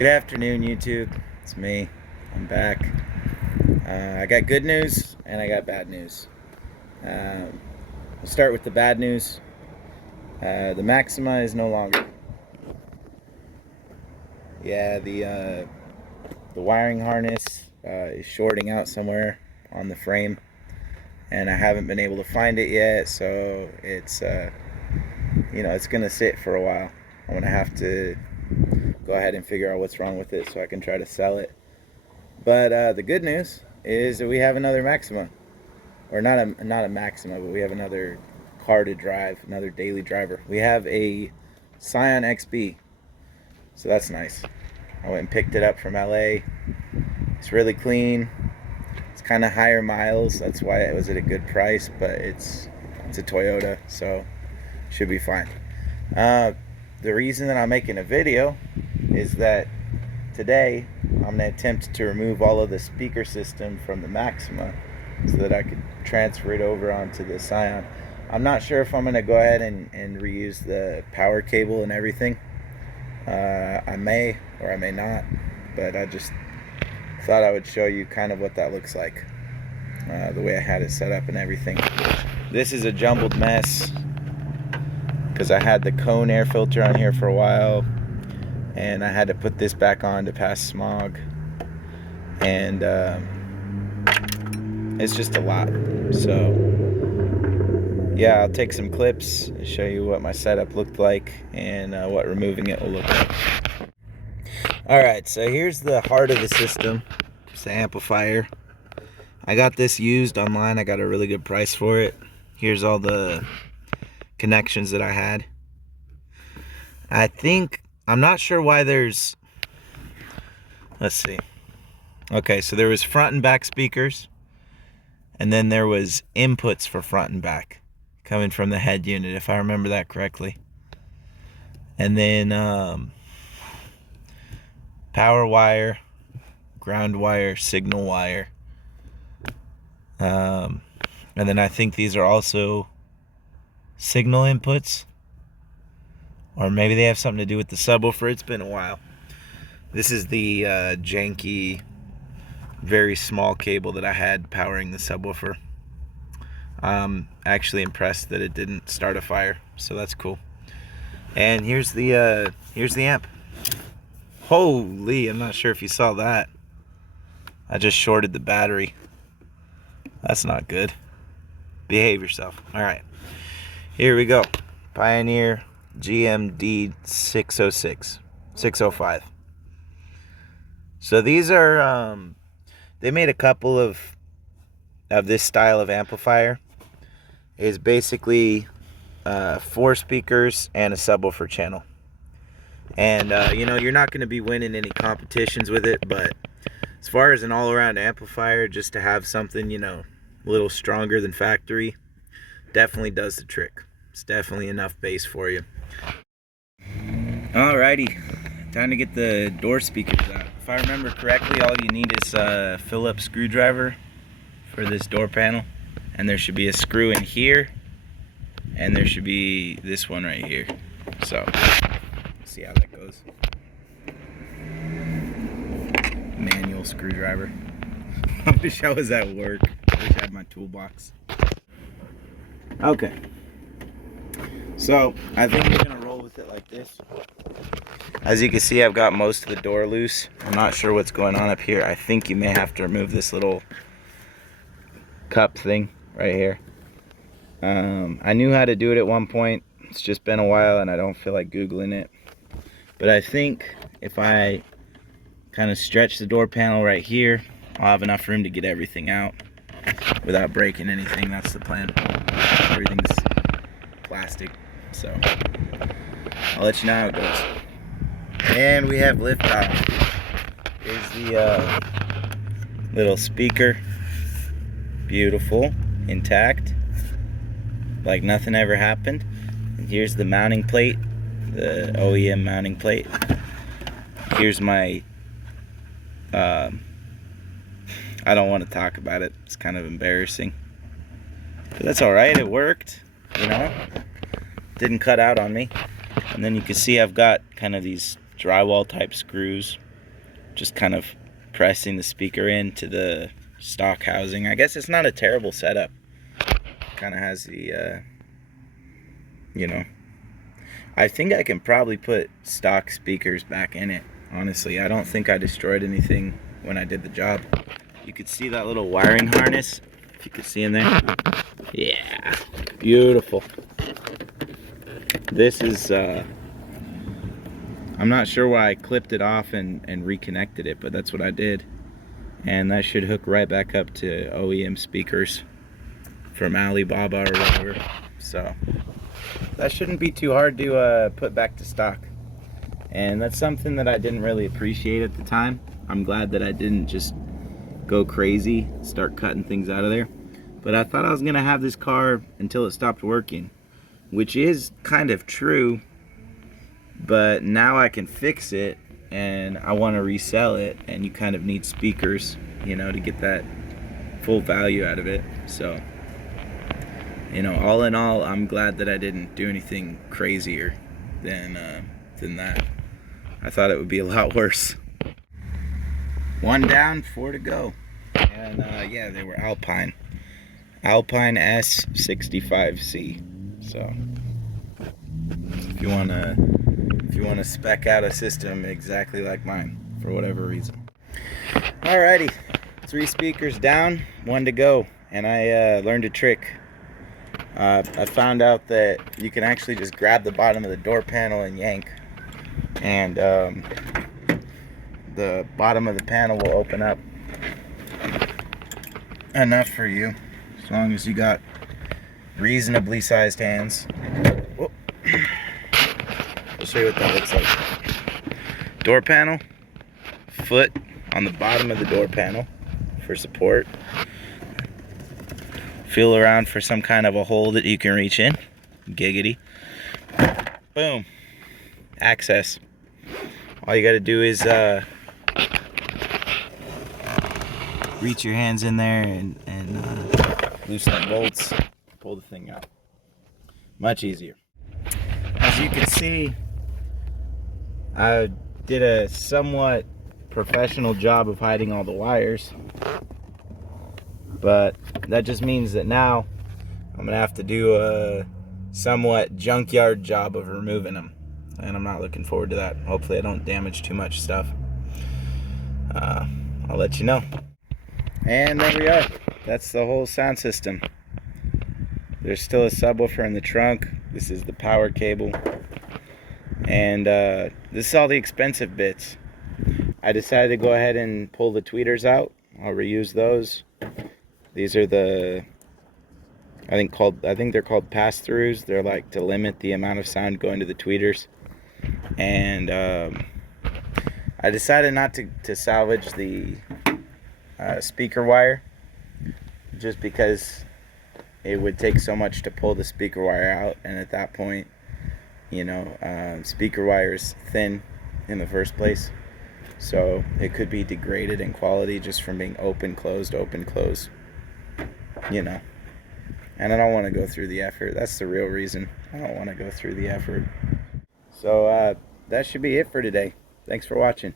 Good afternoon, YouTube. It's me. I'm back. I got good news and I got bad news. We'll start with the bad news. The Maxima is no longer. Yeah, the wiring harness is shorting out somewhere on the frame, and I haven't been able to find it yet. So it's it's gonna sit for a while. I'm gonna have to go ahead and figure out what's wrong with it so I can try to sell it. But the good news is that we have another Maxima, or not a Maxima, but we have another car to drive, another daily driver. We have a Scion XB, so that's nice. I went and picked it up from LA. It's really clean. It's kind of higher miles, that's why it was at a good price. But it's a Toyota, so should be fine. The reason that I'm making a video is that today I'm going to attempt to remove all of the speaker system from the Maxima so that I could transfer it over onto the Scion. I'm not sure if I'm going to go ahead and reuse the power cable and everything. I may or I may not, but I just thought I would show you kind of what that looks like, the way I had it set up and everything. This is a jumbled mess because I had the cone air filter on here for a while, and I had to put this back on to pass smog, and it's just a lot. So yeah, I'll take some clips and show you what my setup looked like and what removing it will look like. Alright, so here's the heart of the system. It's the amplifier. I got this used online. I got a really good price for it. Here's all the connections that I had. I'm not sure why there's, let's see. Okay, so there was front and back speakers, and then there was inputs for front and back coming from the head unit, if I remember that correctly. And then power wire, ground wire, signal wire. And then I think these are also signal inputs, or maybe they have something to do with the subwoofer. It's been a while. This is the janky, very small cable that I had powering the subwoofer. I'm actually impressed that it didn't start a fire, so that's cool. And here's the amp. Holy, I'm not sure if you saw that. I just shorted the battery. That's not good. Behave yourself. All right, here we go. Pioneer GMD 605. So these are they made a couple of this style of amplifier. It's basically 4 speakers and a subwoofer channel. And you're not going to be winning any competitions with it, but as far as an all-around amplifier, just to have something a little stronger than factory, definitely does the trick. It's definitely enough bass for you. Alrighty, time to get the door speakers out. If I remember correctly, all you need is a Phillips screwdriver for this door panel, and there should be a screw in here, and there should be this one right here. So let's see how that goes. Manual screwdriver. I wish I was at work. I wish I had my toolbox. Okay, so I think we're gonna roll with it like this. As you can see, I've got most of the door loose. I'm not sure what's going on up here. I think you may have to remove this little cup thing right here. I knew how to do it at one point. It's just been a while and I don't feel like Googling it. But I think if I kind of stretch the door panel right here, I'll have enough room to get everything out without breaking anything. That's the plan. Everything's plastic, so I'll let you know how it goes. And we have liftoff. Here's the little speaker. Beautiful, intact, like nothing ever happened. And here's the mounting plate, the OEM mounting plate. Here's my I don't want to talk about it. It's kind of embarrassing, but that's all right. It worked, didn't cut out on me. And then you can see I've got kind of these drywall type screws just kind of pressing the speaker into the stock housing. I guess it's not a terrible setup. Kind of has the, you know, I think I can probably put stock speakers back in it. Honestly, I don't think I destroyed anything when I did the job. You could see that little wiring harness, if you could see in there. Yeah, beautiful. This is, I'm not sure why I clipped it off and reconnected it, but that's what I did. And that should hook right back up to OEM speakers from Alibaba or whatever. So that shouldn't be too hard to put back to stock. And that's something that I didn't really appreciate at the time. I'm glad that I didn't just go crazy, start cutting things out of there. But I thought I was gonna have this car until it stopped working, which is kind of true, but now I can fix it and I want to resell it, and you kind of need speakers, you know, to get that full value out of it. So, you know, all in all, I'm glad that I didn't do anything crazier than that. I thought it would be a lot worse. 1 down, 4 to go. And yeah, they were Alpine S65C. So if you wanna spec out a system exactly like mine for whatever reason. Alrighty, 3 speakers down, 1 to go, and I learned a trick. I found out that you can actually just grab the bottom of the door panel and yank, and the bottom of the panel will open up enough for you, as long as you got reasonably sized hands. Whoop. I'll show you what that looks like. Door panel, foot on the bottom of the door panel for support. Feel around for some kind of a hole that you can reach in. Giggity. Boom. Access. All you gotta do is reach your hands in there and loosen the bolts, pull the thing out. Much easier. As you can see, I did a somewhat professional job of hiding all the wires, but that just means that now I'm gonna have to do a somewhat junkyard job of removing them, and I'm not looking forward to that. Hopefully I don't damage too much stuff. I'll let you know. And there we are. That's the whole sound system. There's still a subwoofer in the trunk. This is the power cable. And this is all the expensive bits. I decided to go ahead and pull the tweeters out. I'll reuse those. These are the, I think they're called pass-throughs. They're like to limit the amount of sound going to the tweeters. And I decided not to salvage the speaker wire, just because it would take so much to pull the speaker wire out, and at that point, you know, speaker wire is thin in the first place, so it could be degraded in quality just from being open closed, you know, and I don't want to go through the effort. That's the real reason I don't want to go through the effort. So that should be it for today. Thanks for watching.